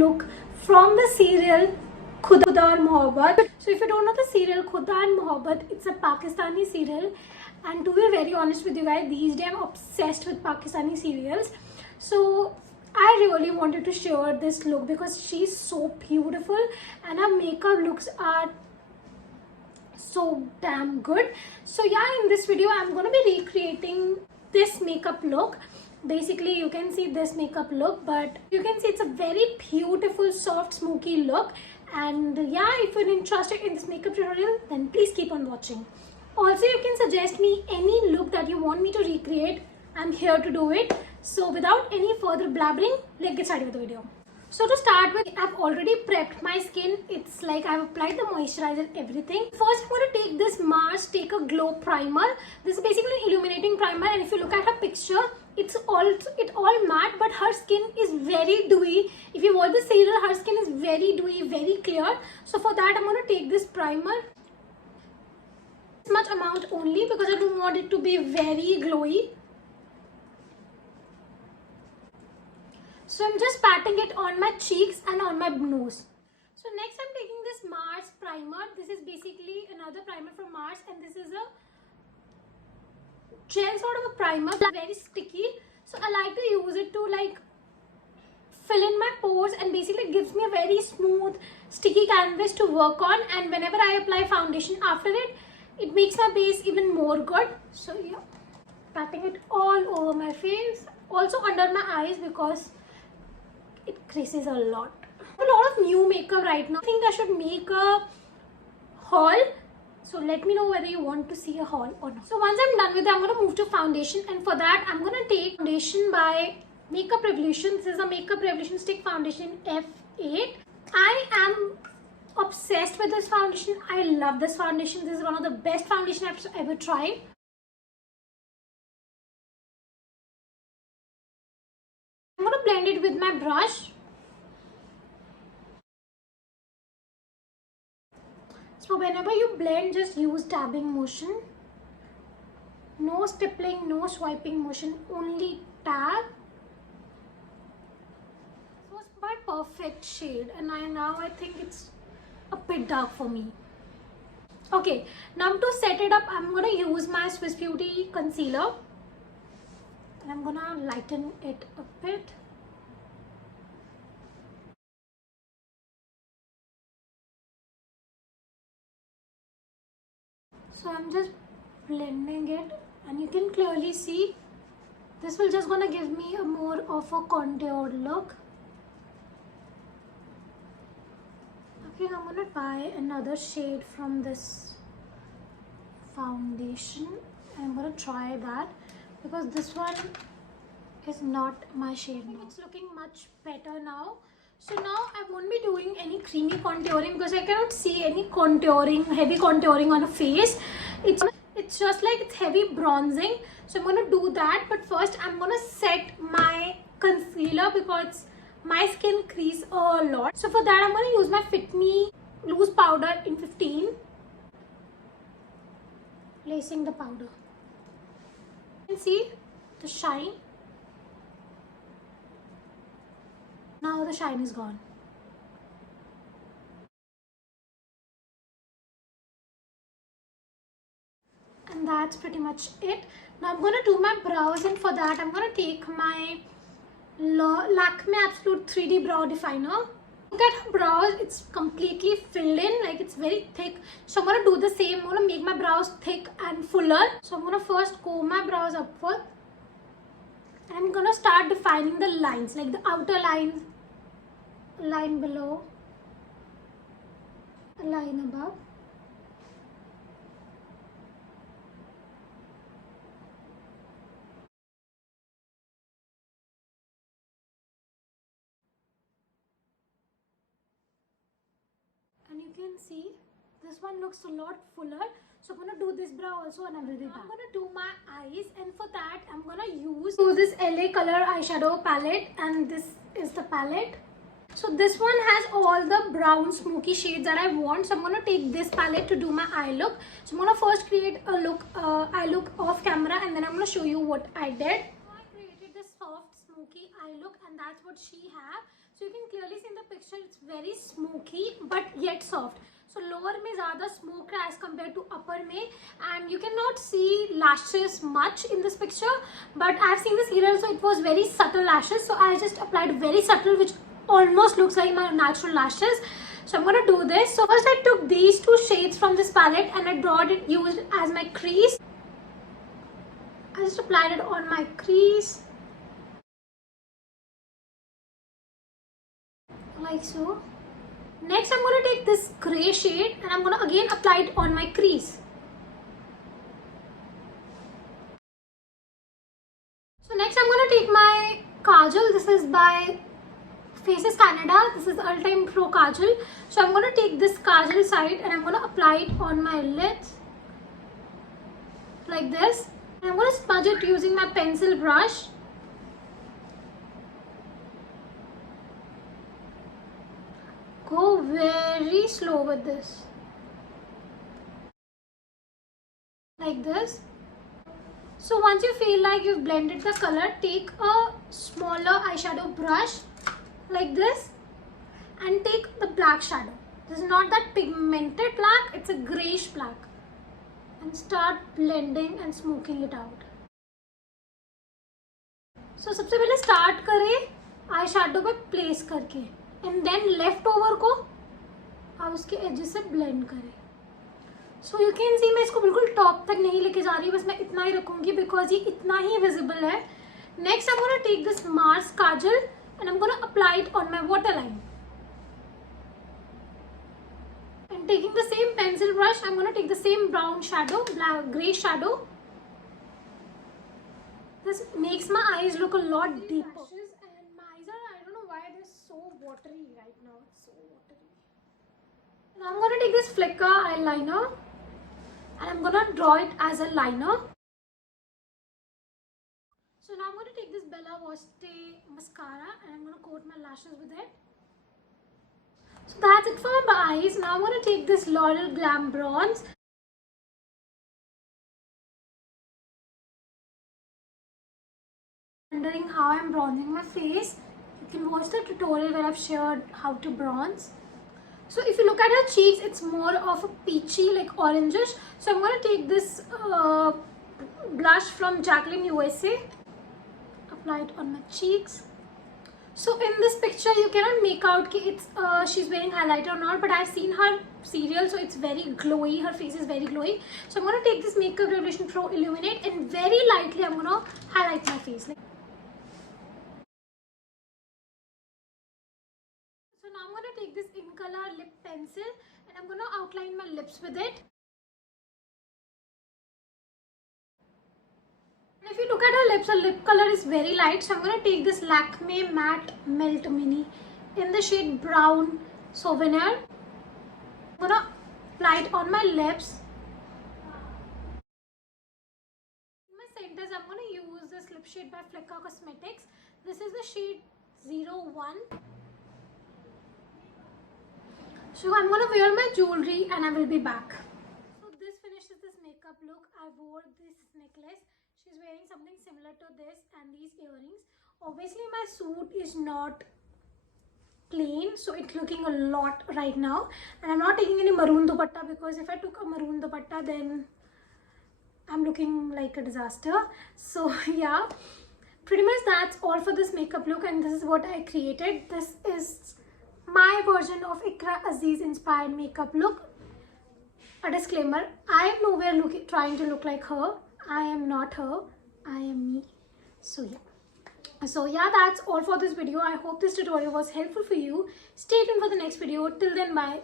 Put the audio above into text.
look from the serial Khuda Aur Mohabbat. So if you don't know the serial Khuda and Mohabbat, it's a Pakistani serial, and to be very honest with you guys, these days I'm obsessed with Pakistani serials. So I really wanted to share this look because she's so beautiful and her makeup looks are so damn good. So yeah, in this video I'm gonna be recreating this makeup look. Basically you can see this makeup look, but you can see it's a very beautiful soft smoky look. And yeah, if you're interested in this makeup tutorial, then please keep on watching. Also, you can suggest me any look that you want me to recreate. I'm here to do it. So without any further blabbering, let's get started with the video. So to start with, I've already prepped my skin. It's like I've applied the moisturizer, everything. First, I'm going to take this Mars Take a Glow primer. This is basically an illuminating primer, and if you look at her picture, it's all matte, but her skin is very dewy. If you watch the serial, her skin is very dewy, very clear. So for that, I'm going to take this primer. This much amount only because I don't want it to be very glowy. So I'm just patting it on my cheeks and on my nose. So next I'm taking this Mars primer. This is basically another primer from Mars, and this is a gel sort of a primer, very sticky. So I like to use it to like fill in my pores, and basically it gives me a very smooth sticky canvas to work on, and whenever I apply foundation after it, it makes my base even more good. So yeah, patting it all over my face, also under my eyes because it creases a lot. I have a lot of new makeup right now. I think I should make a haul. So let me know whether you want to see a haul or not. So once I'm done with it, I'm going to move to foundation, and for that I'm going to take foundation by Makeup Revolution. This is a Makeup Revolution Stick Foundation F8. I am obsessed with this foundation. I love this foundation. This is one of the best foundation I've ever tried. I'm going to blend it with my brush. So whenever you blend, just use dabbing motion. No stippling, no swiping motion, only dab. This was my perfect shade, and now I think it's a bit dark for me. Okay, now to set it up, I'm going to use my Swiss Beauty concealer. And I'm going to lighten it a bit. So I'm just blending it, and you can clearly see this will just gonna give me a more of a contoured look. Okay, I'm gonna try another shade from this foundation. I'm gonna try that because this one is not my shade now. It's looking much better now. So now I won't be doing any creamy contouring because I cannot see any contouring, heavy contouring on a face. It's just like it's heavy bronzing. So I'm going to do that. But first I'm going to set my concealer because my skin crease a lot. So for that I'm going to use my Fit Me loose powder in 15. Placing the powder. You can see the shine. Now the shine is gone. And that's pretty much it. Now I'm going to do my brows, and for that I'm going to take my Lakme Absolute 3D Brow Definer. Look at her brows, it's completely filled in, like it's very thick. So I'm going to do the same. I'm going to make my brows thick and fuller. So I'm going to first comb my brows upward. And I'm going to start defining the lines, like the outer lines. Line below, a line above. And you can see this one looks a lot fuller. So I'm going to do this brow also, and I will be back. I'm going to do my eyes, and for that I'm going to use this LA Color eyeshadow palette, and this is the palette. So this one has all the brown smoky shades that I want. So I'm going to take this palette to do my eye look. So I'm going to first create a look, eye look off camera, and then I'm going to show you what I did. So I created this soft smoky eye look, and that's what she had. So you can clearly see in the picture it's very smoky but yet soft. So lower में ज़्यादा smoked as compared to upper में, and you cannot see lashes much in this picture. But I've seen the serial, so it was very subtle lashes. So I just applied very subtle, which almost looks like my natural lashes. So I'm gonna do this. So first I took these two shades from this palette and I brought it, used it as my crease. I just applied it on my crease. Like so. Next I'm going to take this grey shade and I'm going to again apply it on my crease. So next I'm going to take my kajal. This is by Faces Canada. This is All Time Pro Kajal. So I'm going to take this kajal side and I'm going to apply it on my lids. Like this. And I'm going to smudge it using my pencil brush. Go very slow with this. Like this. So once you feel like you've blended the color, take a smaller eyeshadow brush like this and take the black shadow. This is not that pigmented black, it's a greyish black. And start blending and smoking it out. So सबसे पहले start करें eyeshadow पे place करके. And then left over को आप उसके edges से blend करें. So you can see मैं इसको बिल्कुल top तक नहीं लेके जा रही, बस मैं इतना ही रखूँगी because ये इतना ही visible है. Next I'm gonna take this Mars kajal and I'm gonna apply it on my waterline. And taking the same pencil brush, I'm gonna take the same brown shadow, black grey shadow. This makes my eyes look a lot deeper. And my eyes are, I don't know why they're so watery right now. It's so watery. Now I'm gonna take this flicker eyeliner and I'm gonna draw it as a liner. So now I'm gonna take this Bella Voste mascara and I'm gonna coat my lashes with it. So that's it for my eyes. Now I'm gonna take this L'Oreal Glam Bronze. Wondering how I'm bronzing my face, you can watch the tutorial where I've shared how to bronze. So if you look at her cheeks, it's more of a peachy, like orangish. So I'm going to take this blush from Jacqueline USA, apply it on my cheeks. So in this picture you cannot make out कि it's she's wearing highlighter or not, but I've seen her serial, so it's very glowy. Her face is very glowy. So I'm going to take this Makeup Revolution Pro Illuminate and very lightly I'm going to highlight my face. So now I'm going to take this In Color lip pencil and I'm going to outline my lips with it. And if you look at her lips, her lip color is very light. So I'm going to take this Lakme Matte Melt Mini in the shade Brown Souvenir. I'm going to apply it on my lips. In my centers, I'm going to use this lip shade by Flecker Cosmetics. This is the shade 01. So I'm going to wear my jewelry and I will be back. So this finishes this makeup look. I wore this necklace. She's wearing something similar to this and these earrings. Obviously my suit is not plain, so it's looking a lot right now. And I'm not taking any maroon dupatta because if I took a maroon dupatta then I'm looking like a disaster. So yeah, pretty much that's all for this makeup look and this is what I created. This is my version of Iqra Aziz inspired makeup look. A disclaimer, I am nowhere trying to look like her. I am not her. I am me. So yeah, that's all for this video. I hope this tutorial was helpful for you. Stay tuned for the next video. Till then, bye.